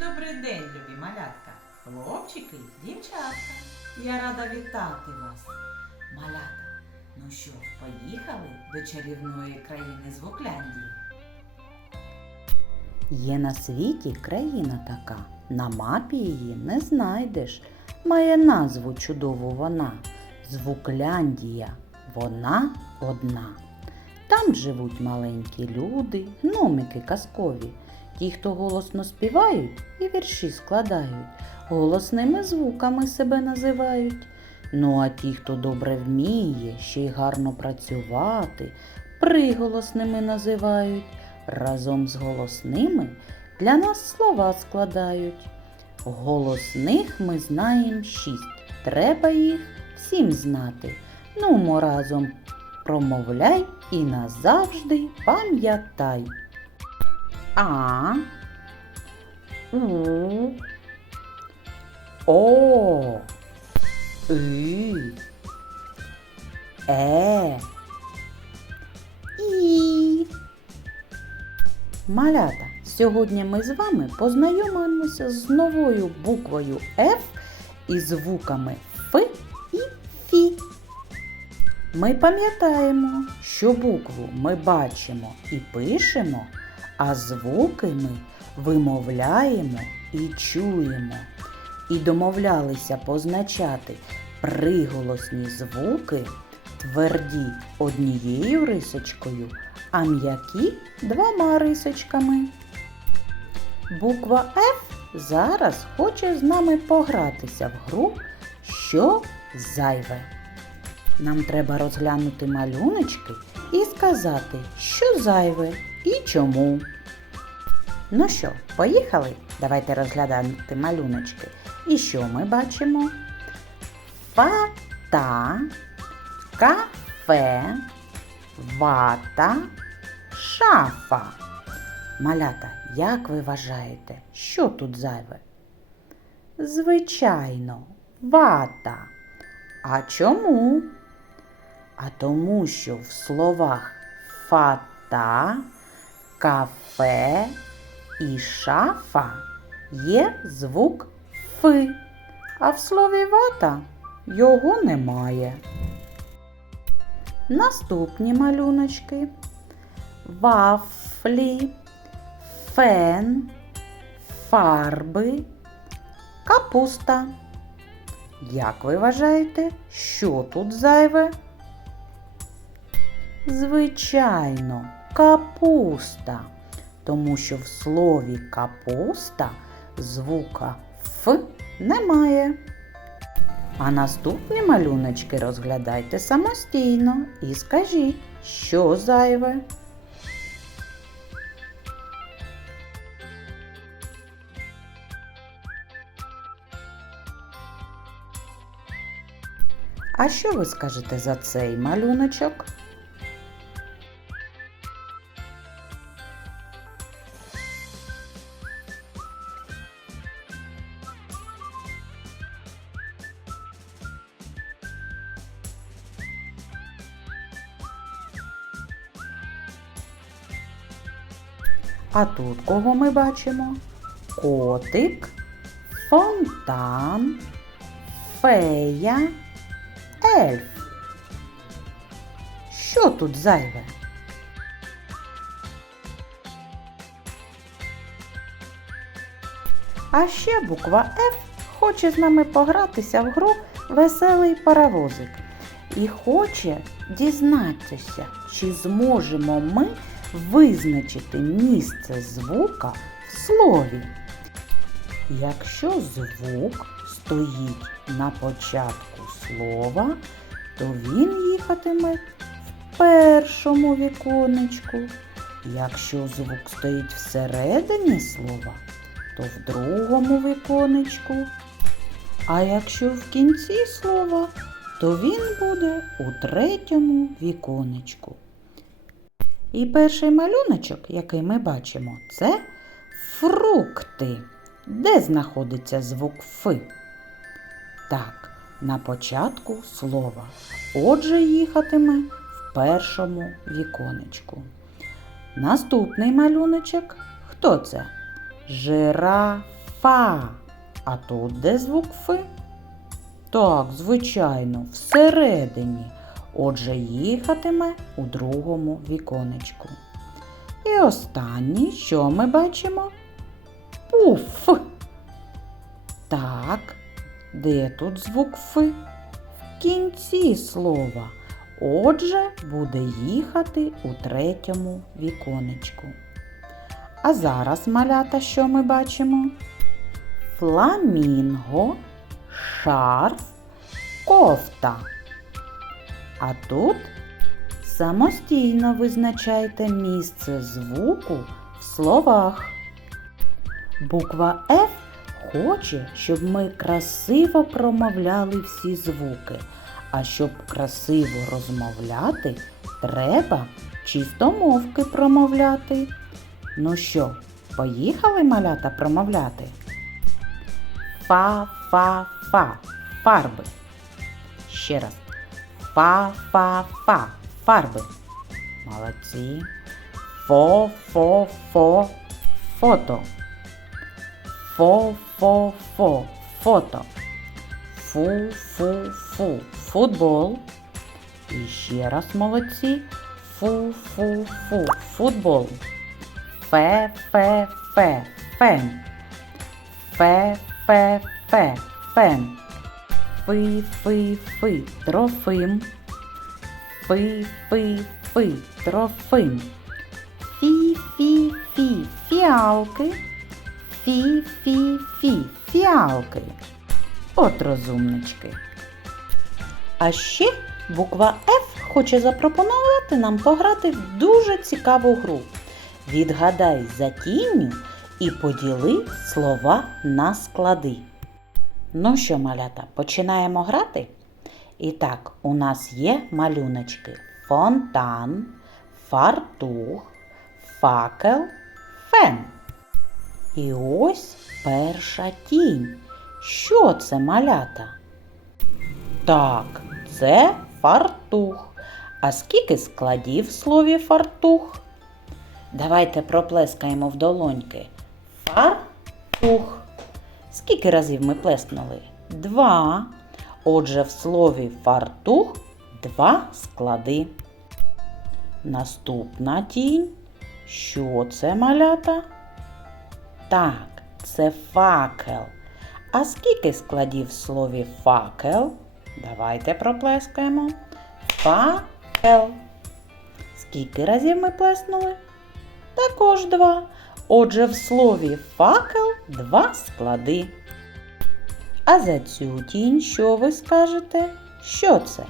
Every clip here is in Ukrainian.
Добрий день, любі малятка, хлопчики, дівчатка. Я рада вітати вас. Малята, ну що, поїхали до чарівної країни Звукляндії? Є на світі країна така, на мапі її не знайдеш. Має назву чудову вона Звукляндія. Вона одна. Там живуть маленькі люди, гномики казкові, ті, хто голосно співають і вірші складають, голосними звуками себе називають. Ну а ті, хто добре вміє, ще й гарно працювати, приголосними називають разом з голосними для нас слова складають. Голосних ми знаємо шість. Треба їх всім знати. Нумо разом промовляй і назавжди пам'ятай. А. У. О. И. Е. І. Малята, сьогодні ми з вами познайомимося з новою буквою F і звуками Ф і Фі. Ми пам'ятаємо, що букву ми бачимо і пишемо, а звуки ми вимовляємо і чуємо. І домовлялися позначати приголосні звуки тверді однією рисочкою, а м'які двома рисочками. Буква F зараз хоче з нами погратися в гру Що зайве. Нам треба розглянути малюночки і сказати, що зайве і чому. Ну що, поїхали? Давайте розглядати малюночки. І що ми бачимо? Фата, кафе, вата, шафа. Малята, як ви вважаєте, що тут зайве? Звичайно, вата. А чому? А тому, що в словах фата, кафе і шафа є звук Ф, а в слові вата його немає. Наступні малюночки. Вафлі, фен, фарби, капуста. Як ви вважаєте, що тут зайве? Звичайно, капуста. Тому що в слові капуста звука Ф немає. А наступні малюночки розглядайте самостійно і скажіть, що зайве. А що ви скажете за цей малюночок? А тут кого ми бачимо? Котик, фонтан, фея, ельф. Що тут зайве? А ще буква F хоче з нами погратися в гру Веселий паровозик і хоче дізнатися, чи зможемо ми визначити місце звука в слові. Якщо звук стоїть на початку слова, то він їхатиме в першому віконечку. Якщо звук стоїть всередині слова, то в другому віконечку. А якщо в кінці слова, то він буде у третьому віконечку. І перший малюночок, який ми бачимо, це фрукти. Де знаходиться звук Ф? Так, на початку слова. Отже, їхатиме в першому віконечку. Наступний малюночок. Хто це? Жираф. Фа. А тут де звук Фи? Так, звичайно, всередині. Отже, їхатиме у другому віконечку. І останній, що ми бачимо? Пуф. Так, де тут звук Фи? В кінці слова. Отже, буде їхати у третьому віконечку. А зараз, малята, що ми бачимо? Фламінго, шарф, кофта. А тут самостійно визначайте місце звуку в словах. Буква F хоче, щоб ми красиво промовляли всі звуки. А щоб красиво розмовляти, треба чистомовки промовляти. Ну що, поїхали малята промовляти? Фа-фа-фа. Фарби. Ще раз. Фа-фа-фа. Фарби. Молодці. Фо-фо-фо. Фото. Фо-фо-фо. Фото. Фу-фу-фу. Футбол. І ще раз молодці. Фу-фу-фу. Футбол. Фе-фе-фе. Фен. Фе-фе-фе. Фен. Фи-фи-фи. Трофим. Фи-фи-фи. Трофим. Фі-фі-фі. Фіалки. Фі-фі-фі. Фіалки. От розумнички. А ще буква F хоче запропонувати нам пограти в дуже цікаву гру. Відгадай за тінню і поділи слова на склади. Ну що, малята, починаємо грати? І так, у нас є малюночки фонтан, фартух, факел, фен. І ось перша тінь. Що це малята? Так, це фартух. А скільки складів в слові фартух? Давайте проплескаємо в долоньки. Фартух. Скільки разів ми плеснули? Два. Отже, в слові фартух два склади. Наступна тінь. Що це малята? Так, це факел. А скільки складів в слові факел? Давайте проплескаємо. Факел. Скільки разів ми плеснули? Також два. Отже, в слові факел два склади. А за цю тінь що ви скажете? Що це?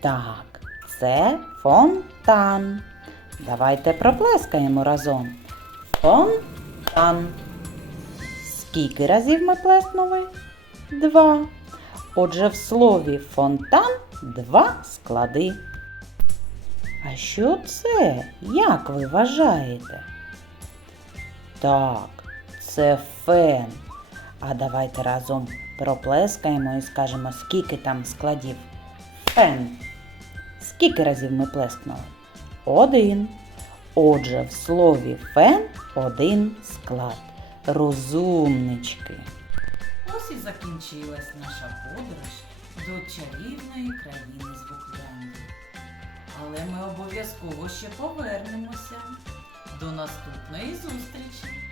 Так, це фонтан. Давайте проплескаємо разом. Фонтан. Скільки разів ми плеснули? Два. Отже, в слові фонтан два склади. А що це? Як ви вважаєте? Так, це фен. А давайте разом проплескаємо і скажемо, скільки там складів. Фен. Скільки разів ми плескнули? Один. Отже, в слові фен один склад. Розумнички. Ось і закінчилась наша подорож до чарівної країни Звукляндії. Але ми обов'язково ще повернемося. До наступної зустрічі!